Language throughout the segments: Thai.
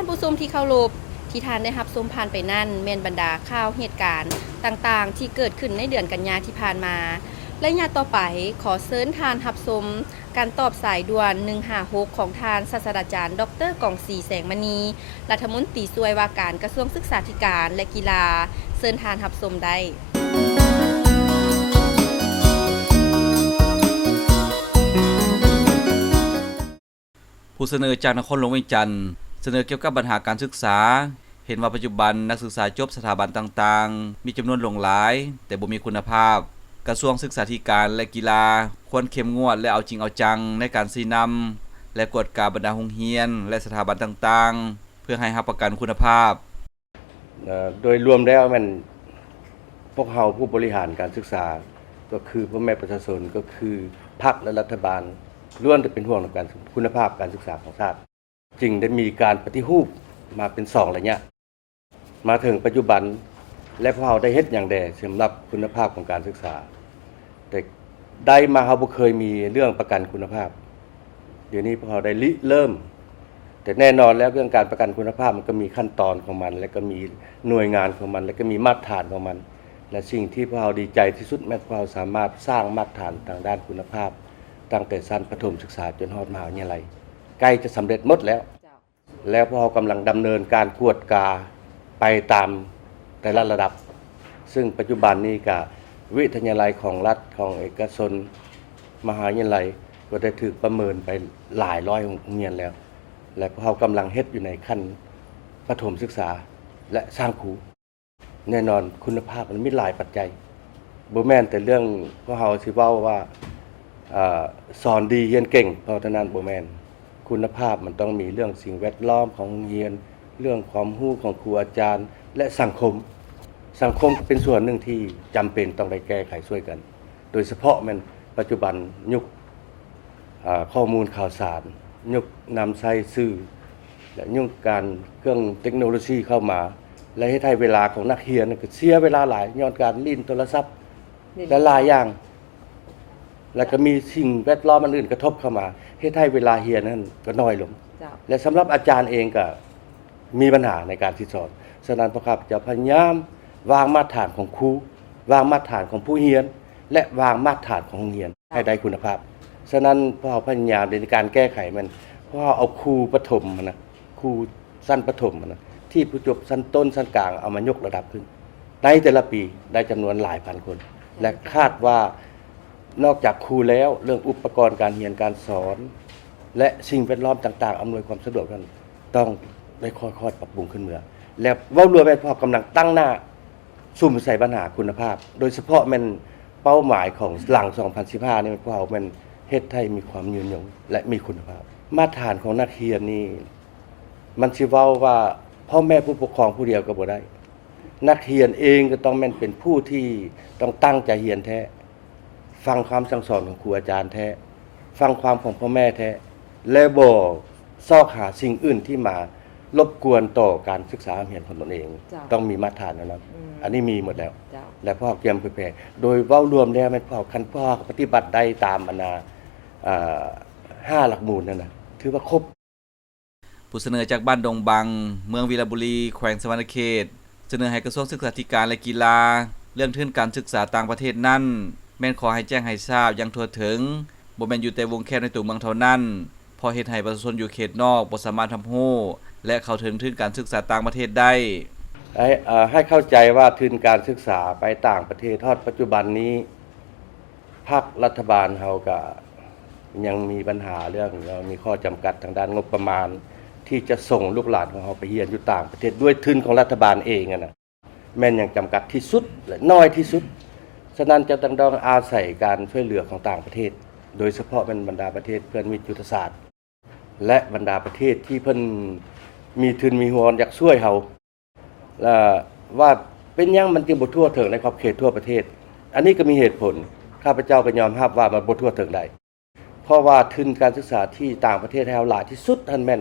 ท่านผู้ชมที่เคารพที่ท่านได้รับชมผ่านไปนั่นแม่นบรรดาข่าวเหตุการณ์ต่างๆที่เกิดขึ้นในเดือนกันยาที่ผ่านมาและญาติต่อไปขอเชิญทานรับชมการตอบสายด่วน156ของทานศาสตราจารย์ดร.กองศรีแสงมณีรัฐมนตรีช่วยว่าการกระทรวงศึกษาธิการและกีฬาเชิญทานรับชมได้ผู้เสนอจากนครหลวงเวียงจันทน์เสนอเกี่ยวกับปัญหาการศึกษาเห็นว่าปัจจุบันนักศึกษาจบสถาบันต่างๆมีจำนวนหลงหลายแต่บ่มีคุณภาพกระทรวงศึกษาธิการและกีฬาควรเข้มงวดและเอาจริงเอาจังในการชี้นำและกวดกาบรรดาโรงเรียนและสถาบันต่างๆเพื่อให้รับประกันคุณภาพโดยรวมแล้วมันพวกเราผู้บริหารการศึกษาก็คือพ่อแม่ประชาชนก็คือพรรคและรัฐบาลล้วนจะเป็นห่วงในการคุณภาพการศึกษาของชาติจึงได้มีการปฏิรูปมาเป็น2ระยะมาถึงปัจจุบันและพวกเราได้เฮ็ดอย่างใดสำหรับคุณภาพของการศึกษาแต่ได้มาเราบ่เคยมีเรื่องประกันคุณภาพเดี๋ยวนี้พวกเราได้เริ่มแต่แน่นอนแล้วเรื่องการประกันคุณภาพมันก็มีขั้นตอนของมันและก็มีหน่วยงานของมันและก็มีมาตรฐานของมันและสิ่งที่พวกเราดีใจที่สุดแม้พวกเราสามารถสร้างมาตรฐานทางด้านคุณภาพตั้งแต่ชั้นประถมศึกษาจนฮอดมหาวิทยาลัยใกล้จะสำเร็จหมดแล้วพวกเรากำลังดำเนินการกวดกาไปตามแต่ละระดับซึ่งปัจจุบันนี้ก็วิทยาลัยของรัฐของเอกชนมหาวิทยาลัยก็ได้ถูกประเมินไปหลายร้อยโรงเรียนแล้วและพวกเรากำลังเฮ็ดอยู่ในขั้นประถมศึกษาและสร้างครูแน่นอนคุณภาพมันมีหลายปัจจัยบ่แม่นแต่เรื่องพวกเราสิเว้าว่าสอนดีเรียนเก่งเพราะฉะนั้นบ่แม่นคุณภาพมันต้องมีเรื่องสิ่งแวดล้อมของโรงเรียนเรื่องความรู้ของครูอาจารย์และสังคมเป็นส่วนหนึ่งที่จำเป็นต้องได้แก้ไขช่วยกันโดยเฉพาะมันปัจจุบันยุคข้อมูลข่าวสารยุคนำใช้สื่อและยุคการเครื่องเทคโนโลยีเข้ามาและให้ให้เวลาของนักเรียนก็เสียเวลาหลายย้อนการลิ้นโทรศัพท์และหลายอย่างแล้วก็มีสิ่งแวดล้อมอื่นกระทบเข้ามาให้เวลาเรียนนั้นก็น้อยลงและสำหรับอาจารย์เองก็มีปัญหาในการที่สอนฉะนั้นพวกข้าพเจ้าพยายามวางมาตรฐานของครูวางมาตรฐานของผู้เรียนและวางมาตรฐานของโรงเรียนให้ได้คุณภาพฉะนั้นพวกเราพยายามในการแก้ไขมันเพราะเอาครูประถมนะครูชั้นประถมนะที่ผู้จบชั้นต้นชั้นกลางเอามายกระดับขึ้นในแต่ละปีได้จำนวนหลายพันคนและคาดว่านอกจากครูแล้วเรื่องอุปกรณ์การเรียนการสอนและสิ่งแวดล้อมต่างๆอำนวยความสะดวกนั้นต้องได้ค่อยๆปรับปรุงขึ้นเมื่อและเว้ารวมแม่นพอกำลังตั้งหน้าสุ่มใส่ปัญหาคุณภาพโดยเฉพาะมันเป้าหมายของหลัง2015นี่พวกเรามันเฮ็ดให้มีความยืนยงและมีคุณภาพมาตรฐานของนักเรียนนี่มันสิเว้าว่าพ่อแม่ผู้ปกครองผู้เดียวก็บ่ได้นักเรียนเองก็ต้องแม่นเป็นผู้ที่ต้องตั้งใจเรียนแท้ฟังความสั่งสอนของครูอาจารย์แท้ฟังความของพ่อแม่แท้และบ่ซอกหาสิ่งอื่นที่มารบกวนต่อการศึกษาเรียนของตนเองต้องมีมาตรฐานนะครับอันนี้มีหมดแล้วและพ่อเตรียมแพร่โดยเว้ารวมแล้วแม่นพ่อคันพ่อปฏิบัติได้ตาม5หลักหมู่นั่นน่ะถือว่าครบผู้เสนอจากบ้านดงบังเมืองวีรบุรีแขวงสวรรณเขตเสนอให้กระทรวงศึกษาธิการและกีฬาเรื่องทุนการศึกษาต่างประเทศนั้นแม่นขอให้แจ้งให้ทราบอย่างทั่วถึงบ่แม่นอยู่แต่วงแคบในตัวเมืองเท่านั้นพอเฮ็ดให้ประชาชนอยู่เขตนอกบ่สามารถรับรู้และเข้าถึงทุนการศึกษาต่างประเทศได้ให้เข้าใจว่าทุนการศึกษาไปต่างประเทศทอดปัจจุบันนี้ภาครัฐบาลเฮาก็ยังมีปัญหาเรื่องมีข้อจำกัดทางด้านงบประมาณที่จะส่งลูกหลานของเฮาไปเรียนอยู่ต่างประเทศด้วยทุนของรัฐบาลเองน่ะแม่นยังจำกัดที่สุดและน้อยที่สุดฉะนั้นจะต้องอาศัยการช่วยเหลือของต่างประเทศโดยเฉพาะเป็นบรรดาประเทศเพื่อนมิตรยุทธศาสตร์และบรรดาประเทศที่เพิ่นมีทุนมีหัวอยากช่วยเฮาว่าเป็นยังมันจึงบ่ทั่วถึงในขอบเขตทั่วประเทศอันนี้ก็มีเหตุผลข้าพเจ้าก็ยอมรับว่ามันบ่ทั่วถึงได้เพราะว่าทุนการศึกษาที่ต่างประเทศให้เฮาหลายที่สุดท่านแม่น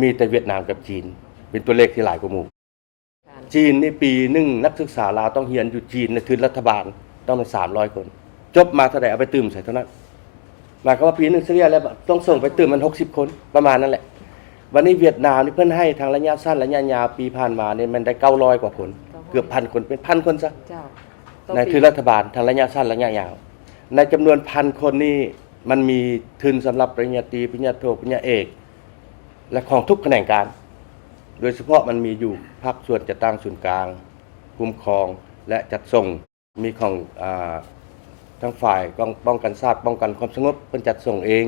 มีแต่เวียดนามกับจีนเป็นตัวเลขที่หลายกว่าหมู่จีนในปีนึงนักศึกษาลาวต้องเรียนอยู่จีนในทุนรัฐบาลต้องเป็น300คนจบมาเท่าใดเอาไปตื่มใส่เท่านั้นหมายความว่าปีนึงเฉลี่ยแล้วต้องส่งไปตื่มมัน60คนประมาณนั้นแหละ วันนี้เวียดนามนี่เพิ่นให้ทางระยะสั้นระยะยาวปีผ่านมาเนี่ยมันได้900กว่าคนเกือบ1,000คนเป็น1,000คนซะ เจ้า นั่นคือรัฐบาลทางระยะสั้นระยะยาวในจำนวน1,000คนนี่มันมีทุนสำหรับปริญญาตรีปริญญาโทปริญญาเอกและของทุกแขนงการ โดยเฉพาะมันมีอยู่ภาคส่วนจัดตั้งศูนย์กลางคุ้มครองและจัดส่งมีของทั้งฝ่ายป้องกันชาติป้องกันความสงบเป็นจัดส่งเอง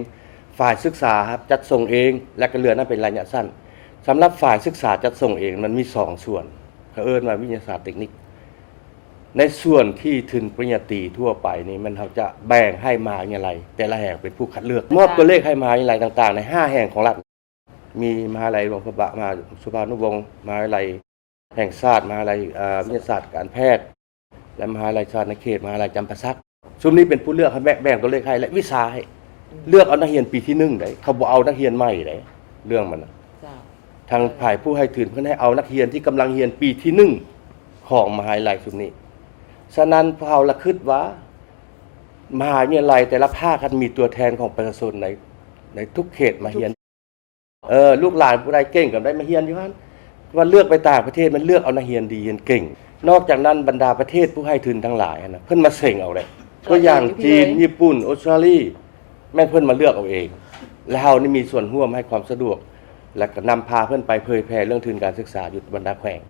ฝ่ายศึกษาครับจัดส่งเองและก็เหลือนั้นเป็นระยะสั้นสำหรับฝ่ายศึกษาจัดส่งเองมันมี2ส่วนเขาเอิ้นว่าวิทยาศาสตร์เทคนิคในส่วนที่ทุนปริญญาตรีทั่วไปนี่มันเขาจะแบ่งให้มหาวิทยาลัยแต่ละแห่งเป็นผู้คัดเลือกมอบตัวเลขให้มหาวิทยาลัยต่างๆใน5แห่งของรัฐมีมหาวิทยาลัยหลวงพระบางมหาสุภานุวงศ์มหาวิทยาลัยแห่งชาติมหาวิทยาลัยวิทยาศาสตร์การแพทย์และมหาวิทยาลัยชาติเขตมหาวิทยาลัยจำปาสักซุมนี้เป็นผู้เลือกให้แบ่งตัวเลขให้และวิชาให้เลือกเอานักเรียนปีที่1ได้เขาบ่เอานักเรียนใหม่ได้เรื่องมันทางฝ่ายผู้ให้ทุนเพิ่นให้เอานักเรียนที่กำลังเรียนปีที่1ของมหาวิทยาลัยซุมนี้ฉะนั้นพวกเราละคิดว่ามหาวิทยาลัยแต่ละภาคกันมีตัวแทนของประชาชนในทุกเขตมาเรียนลูกหลานผู้ใดเก่งก็ได้มาเรียนอยู่หั่นว่าเลือกไปต่างประเทศมันเลือกเอานักเรียนดีเรียนเก่งนอกจากนั้นบรรดาประเทศผู้ให้ทุนทั้งหลายนะเพิ่นมาเส่งเอาเลยตัวอย่างจีนญี่ปุ่นออสเตรเลียแม่นเพิ่นมาเลือกเอาเองแล้วเฮานี่มีส่วนร่วมให้ความสะดวกและก็นำพาเพิ่นไปเผยแพร่เรื่องทุนการศึกษาอยู่บรรดาแขวง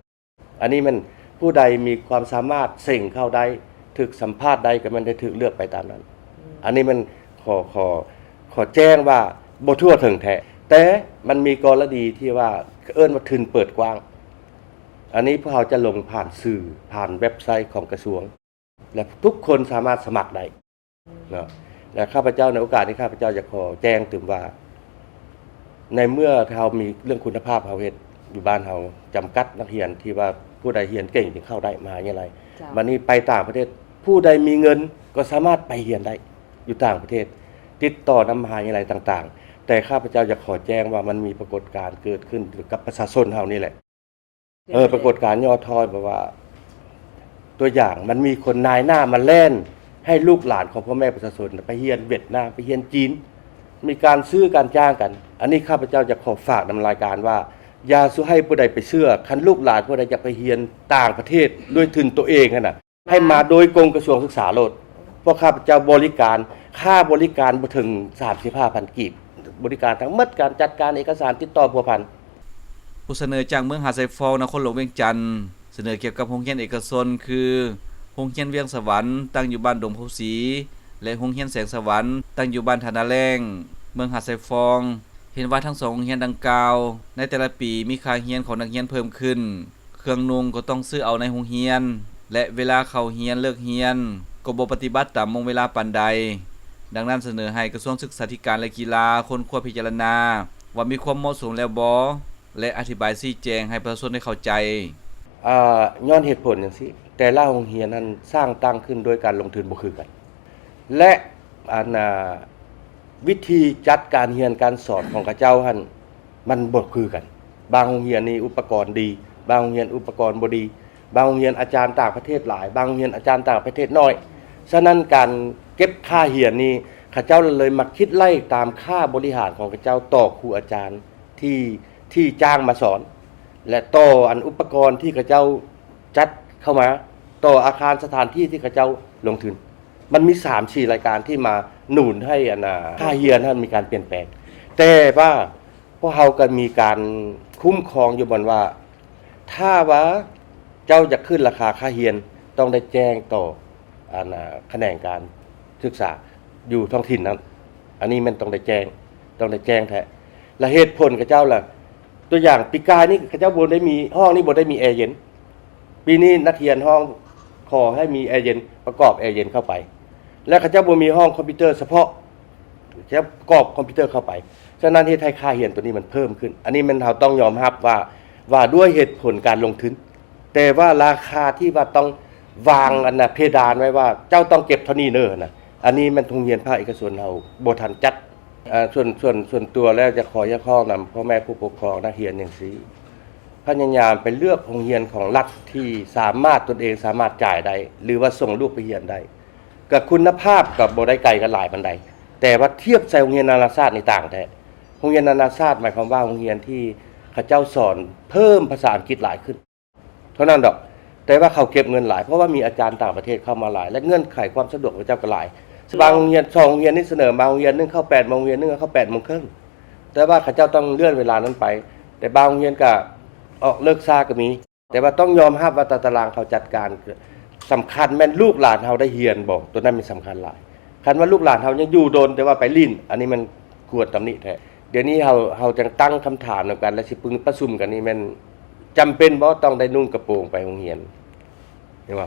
อันนี้มันผู้ใดมีความสามารถเส่งเข้าได้ถึกสัมภาษณ์ได้ก็มันได้ถูกเลือกไปตามนั้นอันนี้มันขอแจ้งว่าบ่ทั่วถึงแท้แต่มันมีกรณีที่ว่าเอิ้นว่าทุนเปิดกว้างอันนี้พวกเราจะลงผ่านสื่อผ่านเว็บไซต์ของกระทรวงและทุกคนสามารถสมัครได้เนาะและข้าพเจ้าในโอกาสนี้ข้าพเจ้าจะขอแจ้งถึงว่าในเมื่อเรามีเรื่องคุณภาพเฮาเฮ็ดอยู่บ้านเฮาจำกัดนักเรียนที่ว่าผู้ใดเรียนเก่งจึงเข้าได้มหาวิทยาลัยบัดนี้ไปต่างประเทศผู้ใดมีเงินก็สามารถไปเรียนได้อยู่ต่างประเทศติดต่อนำมหาวิทยาลัยต่างๆแต่ข้าพเจ้าจะขอแจ้งว่ามันมีปรากฏการณ์เกิดขึ้นกับประชาชนเฮานี่แหละปรากฏการณ์ย่อทอยแบบว่าตัวอย่างมันมีคนนายหน้ามาแล่นให้ลูกหลานของพ่อแม่ประชาชนไปเรียนเวียดนามไปเรียนจีนมีการซื้อการจ้างกันอันนี้ข้าพเจ้าจะขอฝากนำรายการว่าอย่าสู้ให้ผู้ใดไปเชื่อคันลูกหลานผู้ใดจะไปเรียนต่างประเทศด้วยทุนตัวเองน่ะให้มาโดยกรมกระทรวงศึกษาโลดเพราะข้าพเจ้าบริการค่าบริการบ่ถึง 35,000 กีบบริการทั้งหมดการจัดการเอกสารติดต่อพัวพันผู้เสนอจากเมืองหาดไซฟองนครหลวงเวียงจันทน์เสนอเกี่ยวกับโรงเรียนเอกชนคือโรงเรียนเวียงสวรรค์ตั้งอยู่บ้านดงภูศรีและโรงเรียนแสงสวรรค์ตั้งอยู่บ้านธนาแรงเมืองหาดไซฟองเห็นว่าทั้ง2โรงเรียนดังกล่าวในแต่ละปีมีค่าเรียนของนักเรียนเพิ่มขึ้นเครื่องนุ่งก็ต้องซื้อเอาในโรงเรียนและเวลาเข้าเรียนเลิกเรียนก็บ่ปฏิบัติตามวงเวลาปานใดดังนั้นเสนอให้กระทรวงศึกษาธิการและกีฬาคนควรพิจารณาว่ามีความเหมาะสมแล้วบ่และอธิบายชี้แจงให้ประชาชนได้เข้าใจย้อนเหตุผลจังซี่แต่ละโรงเรียนนั้นสร้างตั้งขึ้นโดยการลงทุนบ่คือกันและวิธีจัดการเรียนการสอนของเขาเจ้าหั่นมันบ่คือกันบางโรงเรียนนี่อุปกรณ์ดีบางโรงเรียนอุปกรณ์บ่ดีบางโรงเรียนอาจารย์ต่างประเทศหลายบางโรงเรียนอาจารย์ต่างประเทศน้อยฉะนั้นการเก็บค่าเรียนนี่เขาเจ้าเลยมาคิดไล่ตามค่าบริหารของเขาเจ้าต่อครูอาจารย์ที่จ้างมาสอนและต่ออันอุปกรณ์ที่เขาเจ้าจัดเข้ามาต่ออาคารสถานที่ที่เขาเจ้าลงทุนมันมี 3-4 รายการที่มาหนุนให้ค่าเรียนนั้นมีการเปลี่ยนแปลงแต่ว่าพวกเราก็มีการคุ้มครองอยู่บนว่าถ้าว่าเจ้าจะขึ้นราคาค่าเรียนต้องได้แจ้งต่อแขนงการศึกษาอยู่ท้องถิ่นนั้นอันนี้มันต้องได้แจ้งแท้และเหตุผลกับเจ้าล่ะตัวอย่างปีกายนี่เขาเจ้าบ่ได้มีห้องนี้บ่ได้มีแอร์เย็นปีนี้นักเรียนห้องขอให้มีแอร์เย็นประกอบแอร์เย็นเข้าไปและเขาเจ้าบ่มีห้องคอมพิวเตอร์เฉพาะจะประกอบคอมพิวเตอร์เข้าไปฉะนั้นเฮ็ดให้ค่าเรียนตัวนี้มันเพิ่มขึ้นอันนี้มันเราต้องยอมรับว่าด้วยเหตุผลการลงทุนแต่ว่าราคาที่ว่าต้องวางเพดานไว้ว่าเจ้าต้องเก็บเท่านี้เด้อนะอันนี้มันโรงเรียนภาคเอกชนเฮาบ่ทันจัดส่วนตัวแล้วจะขอข้อนำพ่อแม่ผู้ปกครองนักเรียนอย่างซี่พยายามไปเลือกโรงเรียนของรัฐที่สามารถตนเองสามารถจ่ายได้หรือว่าส่งลูกไปเรียนได้กับคุณภาพกับบ่ได้ไกลกันหลายปานใดแต่ว่าเทียบใส่โรงเรียนนานาชาตินี่ต่างแท้ โรงเรียนนานาชาติหมายความว่าโรงเรียนที่เขาเจ้าสอนเพิ่มภาษาอังกฤษหลายขึ้นเท่านั้นดอกแต่ว่าเขาเก็บเงินหลายเพราะว่ามีอาจารย์ต่างประเทศเข้ามาหลายและเงื่อนไขความสะดวกของเจ้าก็หลายบางโรงเรียน2โรงเรียนนี่เสนอมาโรงเรียนนึงเข้า8 โมงโรงเรียนนึงเข้า8 โมงครึ่งแต่ว่าเขาเจ้าต้องเลื่อนเวลานั้นไปแต่บางโรงเรียนก็ออกเลิกช้าก็มีแต่ว่าต้องยอมรับว่าตารางเขาจัดการสำคัญแม่นลูกหลานเฮาได้เรียนบอกตัวนั้นเป็นสำคัญหลายคันว่าลูกหลานเฮายังอยู่โดนแต่ว่าไปลิ้นอันนี้มันควรตำหนิแท้เดี๋ยวนี้เฮาจะตั้งคำถามในกันและสิปรึงประชุมกันนี่มันจำเป็นบ่ต้องได้นุ่งกระโปรงไปโรงเรียนเห็นบ่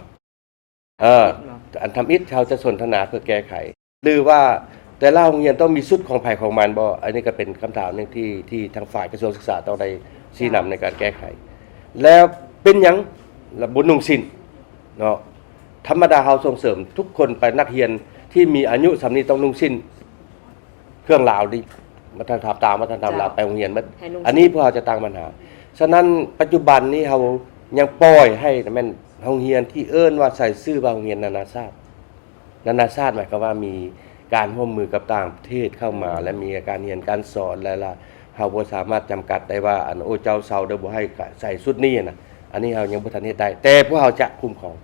อันทำอิฐเขาจะสนทนาเพื่อแก้ไขหรือว่าแต่ละโรงเรียนต้องมีชุดของไผของมันบ่อันนี้ก็เป็นคำถามนึงที่ทางฝ่ายกระทรวงศึกษาต้องได้ชี้นำในการแก้ไขแล้วเป็นหยังระบุนุ่งสิ้นเนาะธรรมดาเฮาส่งเสริมทุกคนไปนักเรียนที่มีอายุสำนี้ต้องนุ่งสิ้นเครื่องลาวดิวัฒนธรรมตามวัฒนธรรมลาวไปโรงเรียนอันนี้พวกเราจะตั้งปัญหาฉะนั้นปัจจุบันนี้เฮายังปล่อยให้แม่นโรงเรียนที่เอิ้นว่าใส่ชื่อว่าโรงเรียนนานาชาติหมายความว่ามีการร่วมมือกับต่างประเทศเข้ามาและมีการเรียนการสอนและเฮาบ่สามารถจำกัดได้ว่าโอ้เจ้าเซาเด้อบ่ให้ใส่ชุดนี้นะอันนี้เฮายังบ่ทันเฮ็ดได้แต่พวกเฮาจะคุ้มครอง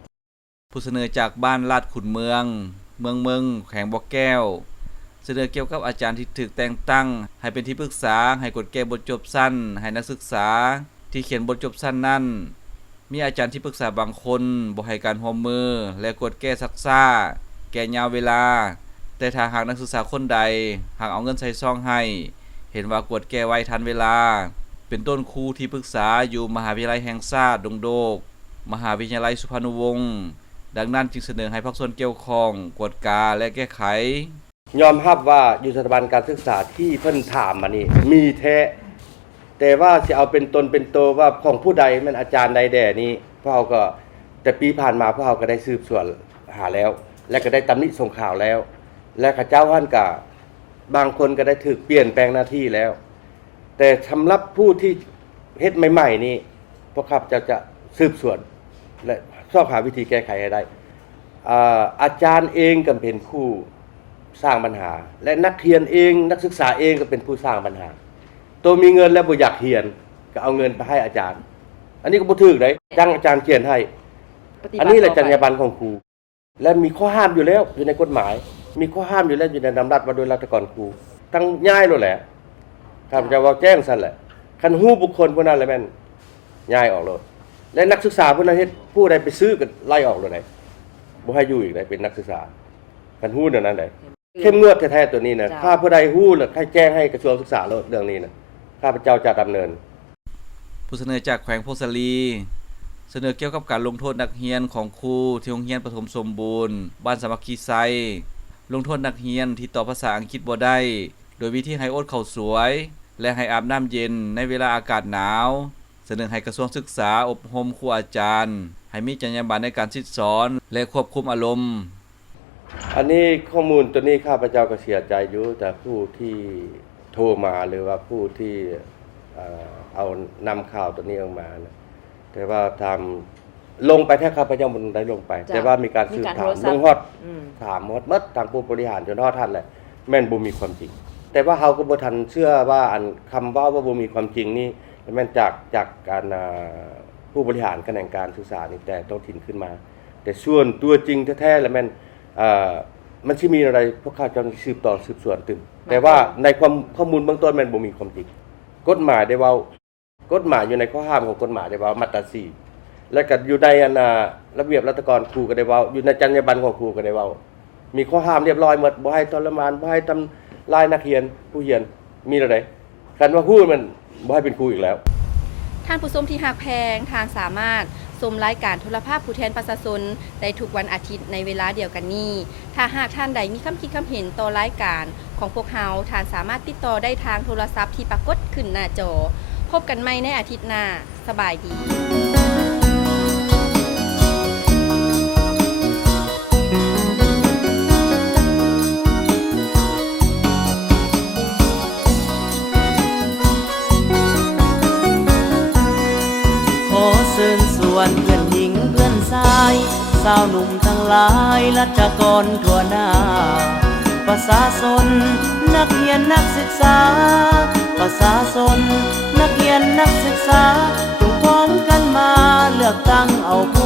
ผู้เสนอจากบ้านลาดขุนเมืองเมืองแขวงบ่อแก้วเสนอเกี่ยวกับอาจารย์ที่ถูกแต่งตั้งให้เป็นที่ปรึกษาให้กฎแก้บทจบสั้นให้นักศึกษาที่เขียนบทจบสั้นนั้นมีอาจารย์ที่ปรึกษาบางคนบ่ให้การร่วมมือและกฎแก้ซักซ่าแก้ยาวเวลาแต่ถ้าหากนักศึกษาคนใดหากเอาเงินใส่ซองให้เห็นว่ากฎแก้ไว้ทันเวลาเป็นต้นครูที่ปรึกษาอยู่มหาวิทยาลัยแห่งชาติดงโดกมหาวิทยาลัยสุพรรณวงศ์ดังนั้นจึงเสนอให้ภาคส่วนเกี่ยวข้องกวดกาและแก้ไขยอมรับว่าอยู่สถาบันการศึกษาที่เพิ่นถามมานี่มีแท้แต่ว่าสิเอาเป็นตนเป็นโตว่าของผู้ใดมันอาจารย์ใดแด่นี้พวกเราก็แต่ปีผ่านมาพวกเราก็ได้สืบสวนหาแล้วและก็ได้ตำหนิส่งข่าวแล้วและข้าเจ้าท่านก็บางคนก็ได้ถูกเปลี่ยนแปลงหน้าที่แล้วแต่สำหรับผู้ที่เฮ็ดใหม่ๆนี่พวกข้าพเจ้าจะสืบสวนและสอบหาวิธีแก้ไขให้ได้อาจารย์เองก็เป็นผู้สร้างปัญหาและนักเรียนเองนักศึกษาเองก็เป็นผู้สร้างปัญหาตัวมีเงินแล้วบ่อยากเรียนก็เอาเงินไปให้อาจารย์อันนี้ก็บ่ถูกได้จ้างอาจารย์เขียนให้อันนี้แหละจรรยาบรรณของครูและมีข้อห้ามอยู่แล้วอยู่ในกฎหมายมีข้อห้ามอยู่แล้วอยู่ในนำรัฐว่าโดยรัฐกรครูทั้งย้ายโลดแหละข้าพเจ้าว่าแจ้งซั่นแหละคันฮู้บุคคลผู้นั้นแล้วแม่นย้ายออกโลดและนักศึกษาผู้นั้นเฮ็ดผู้ใดไปซื้อก็ไล่ออกโลดได้บ่ให้อยู่อีกได้เป็นนักศึกษาคันฮู้นั่นนั่นได้เข้มงวดแท้ๆตัวนี้นะถ้าผู้ใดฮู้แล้วให้แจ้งให้กระทรวงศึกษาเรื่องนี้นะข้าพเจ้าจะดำเนินผู้เสนอจากแขวงโพธิ์สาลีเสนอเกี่ยวกับการลงโทษนักเรียนของครูที่โรงเรียนประถมสมบูรณ์บ้านสามัคคีไซลงโทษนักเรียนที่ตอบภาษาอังกฤษบ่ได้โดยวิธีให้อดข้าวสวยและให้อาบน้ำเย็นในเวลาอากาศหนาวเสนอให้กระทรวงศึกษาอบรมครูอาจารย์ให้มีจรรยาบรรณในการสอนและควบคุมอารมณ์อันนี้ข้อมูลตัวนี้ข้าพเจ้าก็เสียใจอยู่แต่ผู้ที่โทรมาหรือว่าผู้ที่เอานำข่าวตัวนี้ออกมานะแต่ว่าทำลงไปแค่ข้าพเจ้ามันได้ลงไปแต่ว่ามีการสืบถามลงฮอดถามฮอดมัดทางผู้บริหารจนฮอดท่านแหละแม่นบ่มีความจริงแต่ว่าเฮาก็บ่ทันเชื่อว่าอันคำว่าบ่มีความจริงนี่แม่นจากการผู้บริหารแขนงการศึกษานี่แต่ต้องถิ่นขึ้นมาแต่ส่วนตัวจริงแท้ๆแล้วแม่นมันสิมีอะไรพวกข้าเจ้าสืบต่อสืบสวนตึมแต่ว่าในความข้อมูลเบื้องต้นแม่นบ่มีความจริงกฎหมายได้เว้ากฎหมายอยู่ในข้อห้ามของกฎหมายได้เว้ามาตรา4และก็อยู่ในระเบียบรัฐกรครูก็ได้เว้าอยู่ในจรรยาบรรณของครูก็ได้เว้ามีข้อห้ามเรียบร้อยหมดบ่ให้ทรมานบ่ให้ทำลายนักเรียนผู้เรียนมีอะไรคันว่าพูดมันบ่ให้เป็นครูอีกแล้วท่านผู้ชมที่ฮักแพงทานสามารถชมรายการโทรภาพผู้แทนประชาชนได้ทุกวันอาทิตย์ในเวลาเดียวกันนี้ถ้าหากท่านใดมีคำคิดคำเห็นต่อรายการของพวกเฮาท่านสามารถติดต่อได้ทางโทรศัพท์ที่ปรากฏขึ้นหน้าจอพบกันใหม่ในอาทิตย์หน้าสบายดีเชิญชวนเพื่อนหญิงเพื่อนชายสาวหนุ่มทั้งหลายรัชกรทั่วหน้าประชาชนใน นักเรียนนักศึกษาประชาชนนักเรียนนักศึกษาจงพร้อมกันมาเลือกตั้งเอาผู้